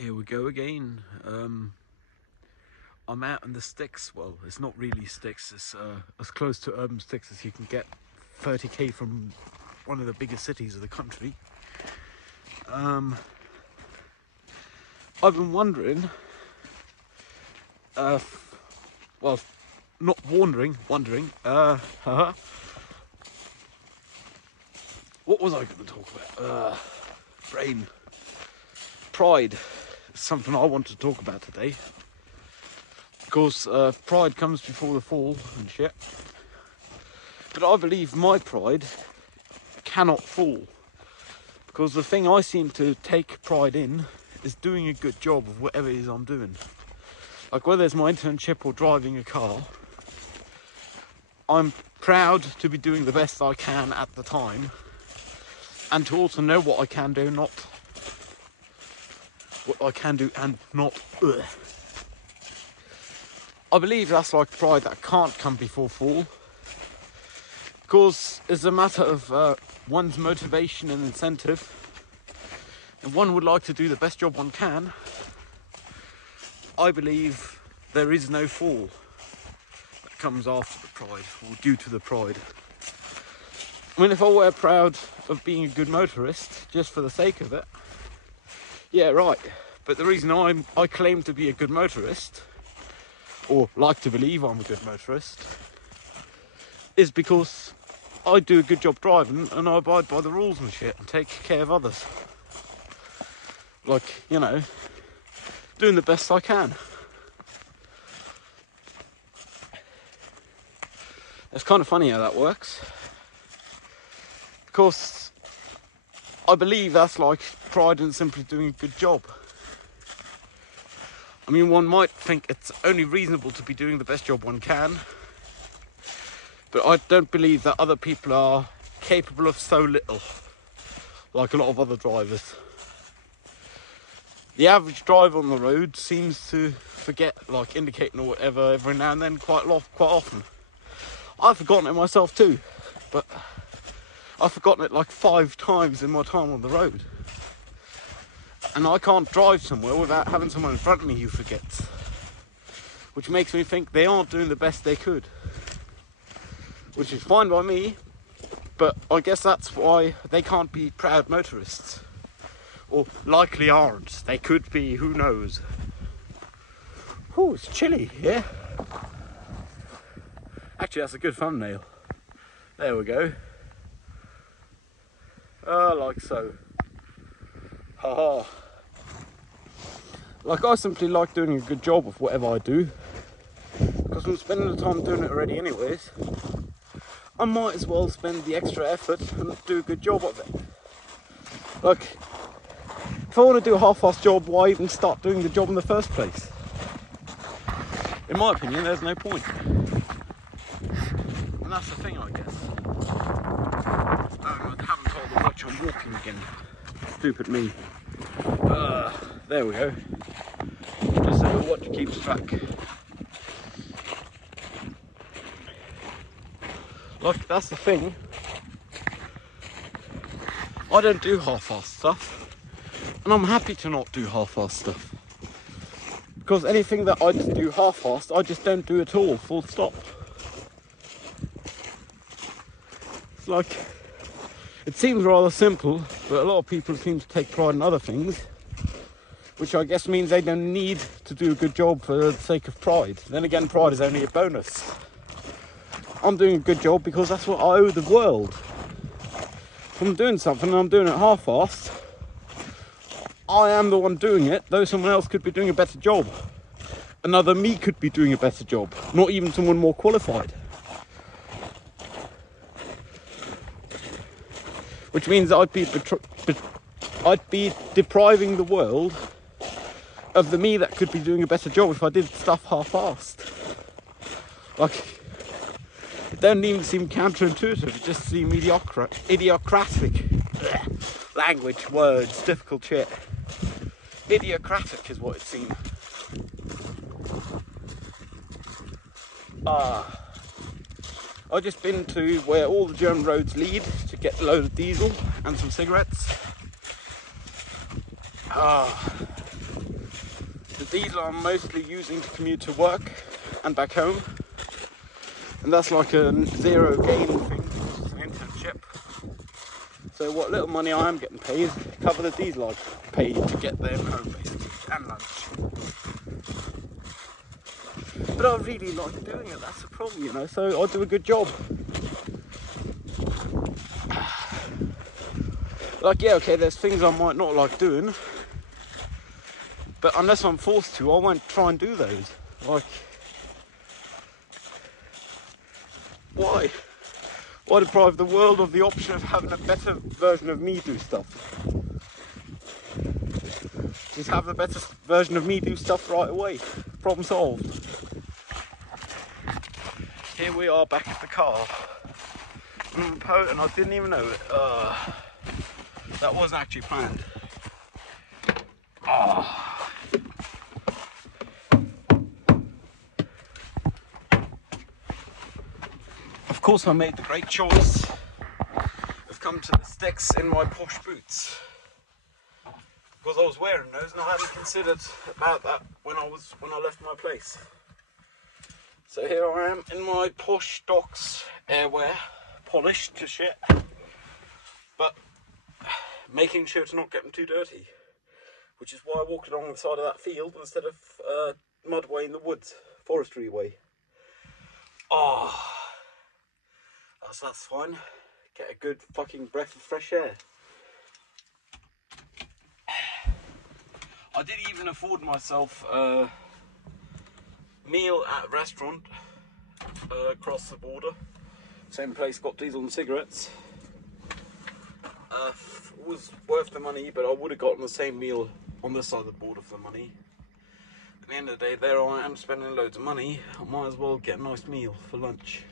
Here we go again. I'm out in the sticks. Well, it's not really sticks, it's as close to urban sticks as you can get, 30k from one of the biggest cities of the country. I've been wondering, well, not wondering, what was I going to talk about? Brain. Pride is something I want to talk about today. Because pride comes before the fall and shit. But I believe my pride cannot fall. Because the thing I seem to take pride in is doing a good job of whatever it is I'm doing. Like whether it's my internship or driving a car, I'm proud to be doing the best I can at the time. And to also know what I can do, not what I can do and not. I believe that's like pride that can't come before fall, because it's a matter of one's motivation and incentive. If one would like to do the best job one can, I believe there is no fall that comes after the pride or due to the pride. I mean, if I were proud of being a good motorist just for the sake of it, yeah, right. But the reason I claim to be a good motorist, or like to believe I'm a good motorist, is because I do a good job driving and I abide by the rules and shit and take care of others. Like, you know, doing the best I can. It's kind of funny how that works. Because I believe that's like pride in simply doing a good job. I mean, one might think it's only reasonable to be doing the best job one can, but I don't believe that other people are capable of so little, like a lot of other drivers. The average driver on the road seems to forget, like, indicating or whatever every now and then quite often. I've forgotten it myself too, but I've forgotten it like 5 times in my time on the road. And I can't drive somewhere without having someone in front of me who forgets. Which makes me think they aren't doing the best they could. Which is fine by me, but I guess that's why they can't be proud motorists. Or likely aren't. They could be, who knows. Ooh, it's chilly here. Actually, that's a good thumbnail. There we go. Like so. Haha. Like, I simply like doing a good job of whatever I do, because I'm spending the time doing it already anyways. I might as well spend the extra effort and do a good job of it. Like, if I want to do a half-assed job, why even start doing the job in the first place? In my opinion, there's no point. And that's the thing, I guess. I haven't told the watch I'm walking again. Stupid me. There we go. Just so the watch keeps track. Like, that's the thing. I don't do half-assed stuff, and I'm happy to not do half-assed stuff. Because anything that I do half-assed, I just don't do at all, full stop. It's like, it seems rather simple, but a lot of people seem to take pride in other things, which I guess means they don't need to do a good job for the sake of pride. Then again, pride is only a bonus. I'm doing a good job because that's what I owe the world. If I'm doing something and I'm doing it half-assed, I am the one doing it, though someone else could be doing a better job. Another me could be doing a better job, not even someone more qualified. Which means I'd be depriving the world of the me that could be doing a better job if I did stuff half-assed. Like, it don't even seem counterintuitive, it just seems idiocratic. Language, words, difficult shit. Idiocratic is what it seems. I've just been to where all the German roads lead to get a load of diesel and some cigarettes. diesel I'm mostly using to commute to work and back home, and that's like a zero gain thing because it's an internship. So what little money I am getting paid cover the diesel I pay to get there and home basically, and lunch. But I really like doing it, that's the problem, you know, so I do a good job. Like, yeah, okay, there's things I might not like doing, but unless I'm forced to, I won't try and do those. Like, why? Why deprive the world of the option of having a better version of me do stuff? Just have the better version of me do stuff right away. Problem solved. Here we are back at the car. And I didn't even know it. That wasn't actually planned. Of course I made the great choice of coming to the sticks in my posh boots. Because I was wearing those and I hadn't considered about that when I left my place. So here I am in my posh Docks airwear, polished to shit, but making sure to not get them too dirty, which is why I walked along the side of that field instead of mudway in the woods, forestry way. That's fine. Get a good fucking breath of fresh air. I did even afford myself a meal at a restaurant across the border. Same place, got diesel and cigarettes. Was worth the money, but I would have gotten the same meal on this side of the border for the money. At the end of the day, there I am spending loads of money. I might as well get a nice meal for lunch.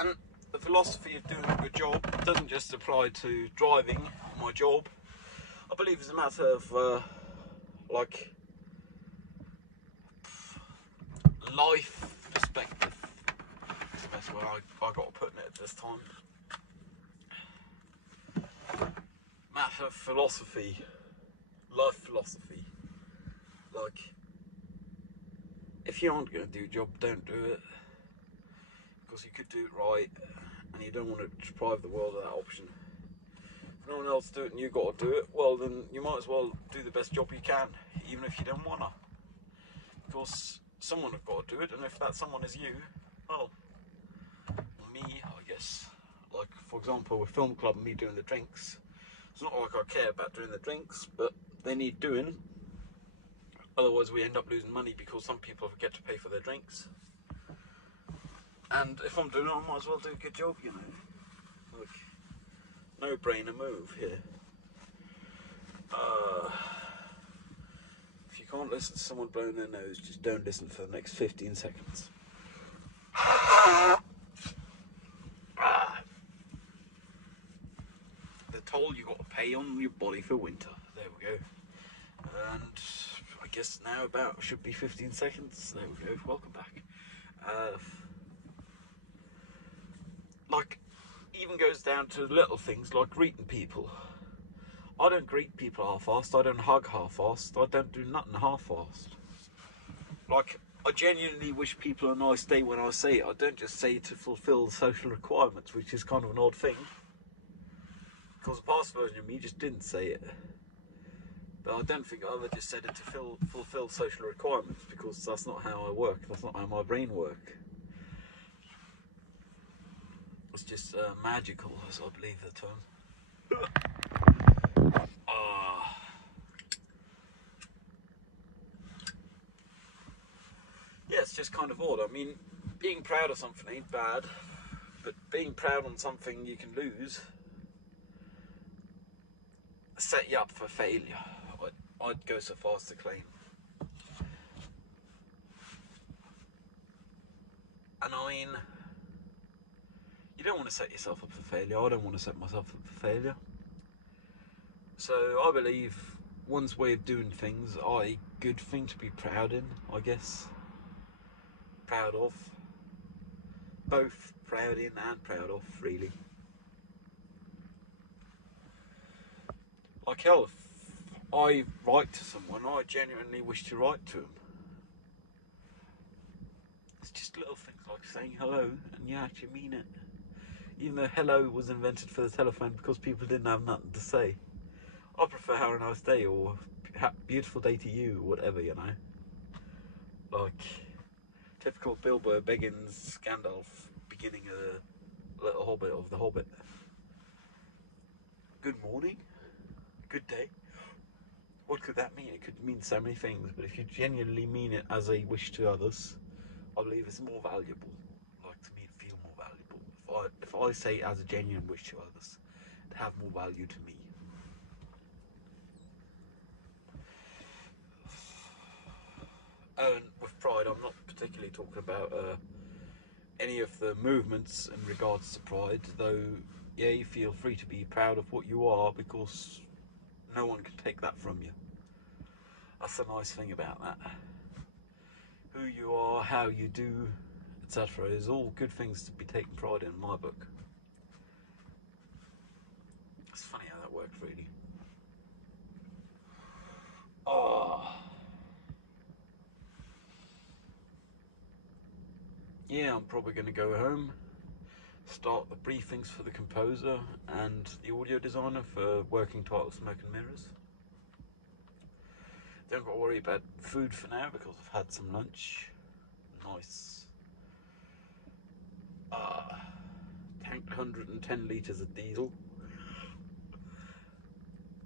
And the philosophy of doing a good job doesn't just apply to driving, my job. I believe it's a matter of like life perspective. That's the best way I got to put it this time. Matter of philosophy, life philosophy. Like, if you aren't going to do a job, don't do it. Because you could do it right, and you don't want to deprive the world of that option. If no one else do it and you got to do it, well then you might as well do the best job you can, even if you don't want to. Because someone have got to do it, and if that someone is you, well, me, I guess. Like, for example, with Film Club and me doing the drinks, it's not like I care about doing the drinks, but they need doing. Otherwise we end up losing money because some people forget to pay for their drinks. And if I'm doing it, I might as well do a good job, you know. Like, no brainer move here. If you can't listen to someone blowing their nose, just don't listen for the next 15 seconds. The toll you got to pay on your body for winter. There we go. And I guess now about should be 15 seconds. There we go. Welcome back. Like, even goes down to little things like greeting people. I don't greet people half-assed, I don't hug half-assed, I don't do nothing half-assed. Like, I genuinely wish people a nice day when I say it. I don't just say it to fulfill social requirements, which is kind of an odd thing. Because the past version of me just didn't say it. But I don't think I ever just said it to fulfill social requirements, because that's not how I work, that's not how my brain works. It's just magical, as I believe the term. Yeah, it's just kind of odd. I mean, being proud of something ain't bad, but being proud on something you can lose set you up for failure. I'd go so far as to claim. And I mean, you don't want to set yourself up for failure. I don't want to set myself up for failure. So I believe one's way of doing things are a good thing to be proud in, I guess. proud of. Both proud in and proud of, really. Like hell, if I write to someone, I genuinely wish to write to them. It's just little things like saying hello and you actually mean it. Even though hello was invented for the telephone because people didn't have nothing to say. I prefer have a nice day or beautiful day to you or whatever, you know. Like typical Bilbo Baggins Gandalf beginning of the little Hobbit of the Hobbit. Good morning, good day. What could that mean? It could mean so many things, but if you genuinely mean it as a wish to others, I believe it's more valuable. Like to me, it feel more valuable. If I say it as a genuine wish to others, it have more value to me. And with pride, I'm not particularly talking about any of the movements in regards to pride, though. Yeah, you feel free to be proud of what you are because no one can take that from you. That's the nice thing about that. Who you are, how you do, etc. is all good things to be taken pride in my book. It's funny how that works, really. Yeah, I'm probably going to go home, start the briefings for the composer and the audio designer for working title Smoke and Mirrors. Don't got to worry about food for now because I've had some lunch. Nice. Tanked 110 litres of diesel.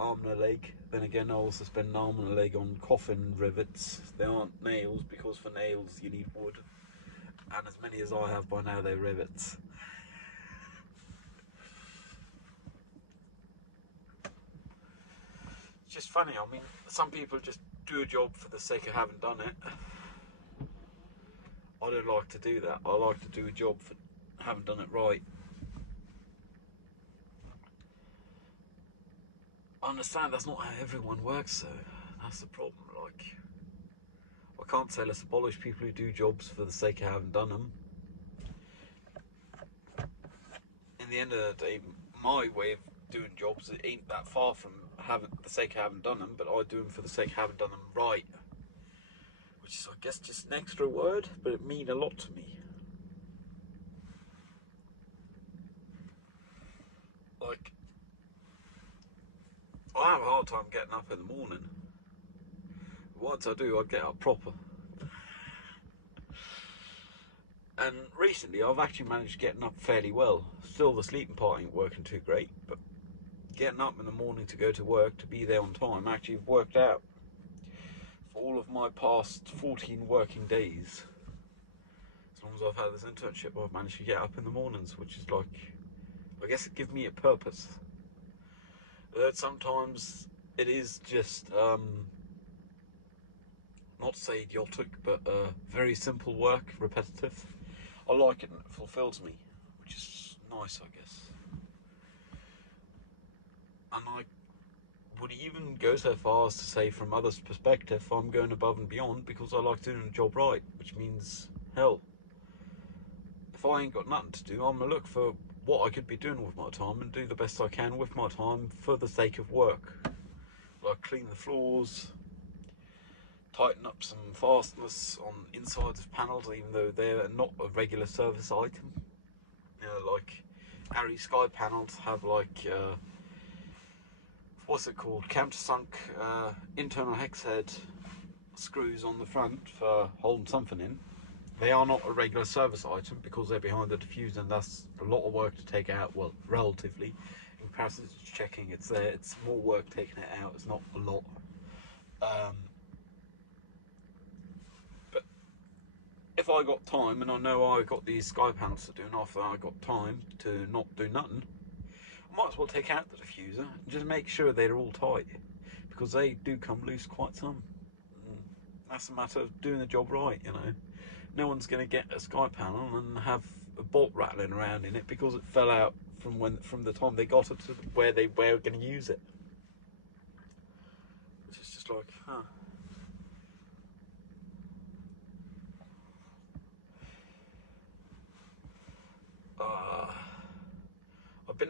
Arm and a leg. Then again, I also spend an arm and a leg on coffin rivets. They aren't nails because for nails you need wood. And as many as I have by now, they're rivets. It's just funny. I mean, some people just do a job for the sake of having done it. I don't like to do that. I like to do a job for having done it right. I understand that's not how everyone works, though. That's the problem. Like, I can't say let's abolish people who do jobs for the sake of having done them. In the end of the day, my way of doing jobs, it ain't that far from having the sake of having done them, but I do them for the sake of having done them right. Which is, I guess, just an extra word, but it means a lot to me. Like, I have a hard time getting up in the morning. Once I do, I get up proper. And recently, I've actually managed getting up fairly well. Still, the sleeping part ain't working too great, but getting up in the morning to go to work, to be there on time, actually worked out. For all of my past 14 working days, as long as I've had this internship, I've managed to get up in the mornings, which is like, I guess it gives me a purpose. That sometimes it is just, not to say idiotic, but very simple work, repetitive. I like it and it fulfills me, which is nice, I guess. And I would even go so far as to say, from others' perspective, I'm going above and beyond because I like doing the job right, which means, hell, if I ain't got nothing to do, I'm going to look for what I could be doing with my time and do the best I can with my time for the sake of work. Like clean the floors, tighten up some fastness on insides of panels, even though they're not a regular service item. You know, like Arri Sky panels have like, what's it called? Countersunk internal hex head screws on the front for holding something in. They are not a regular service item because they're behind the diffuser, and that's a lot of work to take out. Well, relatively, in comparison to checking it's there, it's more work taking it out. It's not a lot. But if I got time, and I know I got these sky panels to do, and after I got time to not do nothing, I might as well take out the diffuser and just make sure they're all tight, because they do come loose quite some. That's a matter of doing the job right, you know. No one's going to get a sky panel and have a bolt rattling around in it because it fell out from the time they got it to where they were going to use it. Which is just like, huh.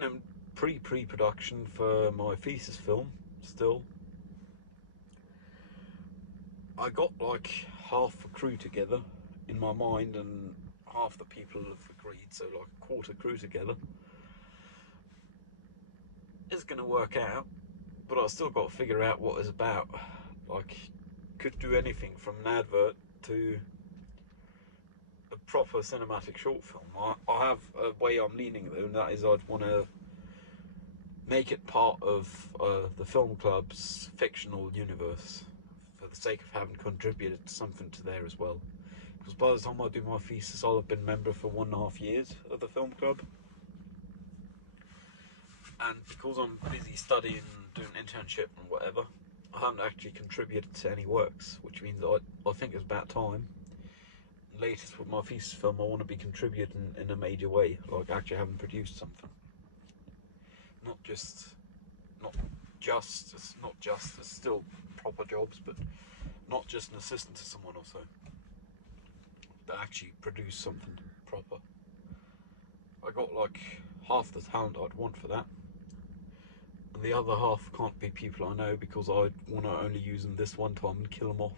in a pre-production for my thesis film still. I got like half the crew together in my mind, and half the people have agreed, so like a quarter crew together. It's going to work out, but I've still got to figure out what it's about. Like, could do anything from an advert to a proper cinematic short film. I have a way I'm leaning though, and that is I'd want to make it part of the film club's fictional universe, for the sake of having contributed something to there as well. Because by the time I do my thesis, I'll have been a member for 1.5 years of the film club. And because I'm busy studying, doing internship and whatever, I haven't actually contributed to any works, which means I think it's about time. Latest with my thesis film, I want to be contributing in a major way, like actually having produced something. Not just, it's still proper jobs, but not just an assistant to someone or so, but actually produce something proper. I got like half the talent I'd want for that, and the other half can't be people I know, because I want to only use them this one time and kill them off.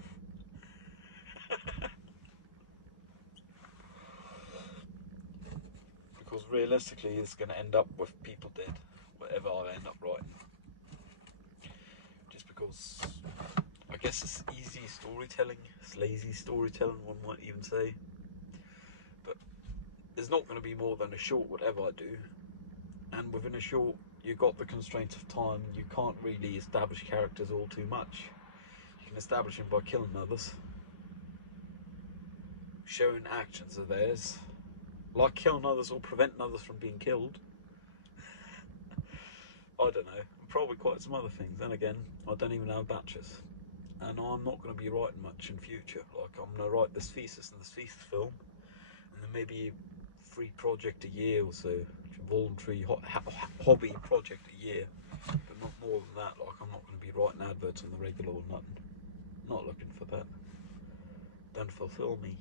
Because realistically, it's going to end up with people dead, whatever I end up writing. Just because I guess it's easy storytelling, it's lazy storytelling, one might even say. But there's not going to be more than a short whatever I do, and within a short you've got the constraints of time. You can't really establish characters all too much. You can establish them by killing others, showing actions of theirs, like killing others or preventing others from being killed. I don't know, probably quite some other things. Then again, I don't even know batches, and I'm not going to be writing much in future. Like, I'm going to write this thesis and this thesis film, and then maybe a free project a year or so, voluntary hobby project a year, but not more than that. Like, I'm not going to be writing adverts on the regular or nothing. Not looking for that. Don't fulfill me.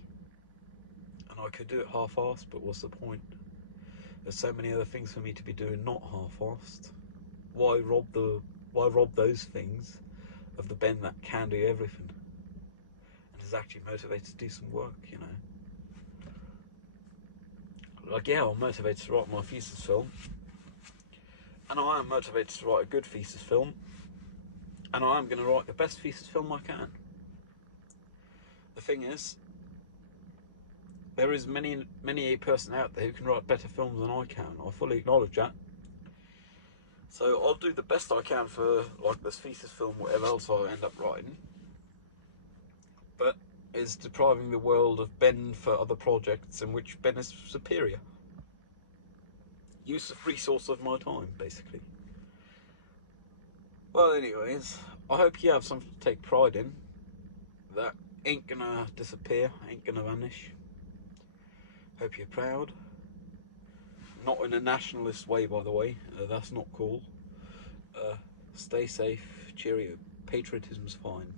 And I could do it half-assed, but what's the point? There's so many other things for me to be doing not half-assed. Why rob those things of the Ben that can do everything and is actually motivated to do some work, you know? Like, yeah, I'm motivated to write my thesis film, and I am motivated to write a good thesis film, and I am going to write the best thesis film I can. The thing is, there is many a person out there who can write better films than I can. I fully acknowledge that. So I'll do the best I can for like this thesis film, whatever else I end up writing. But is depriving the world of Ben for other projects in which Ben is superior. Use of resource of my time, basically. Well, anyways, I hope you have something to take pride in. That ain't gonna disappear, ain't gonna vanish. Hope you're proud. Not in a nationalist way, by the way. That's not cool. Stay safe. Cheerio. Patriotism's fine.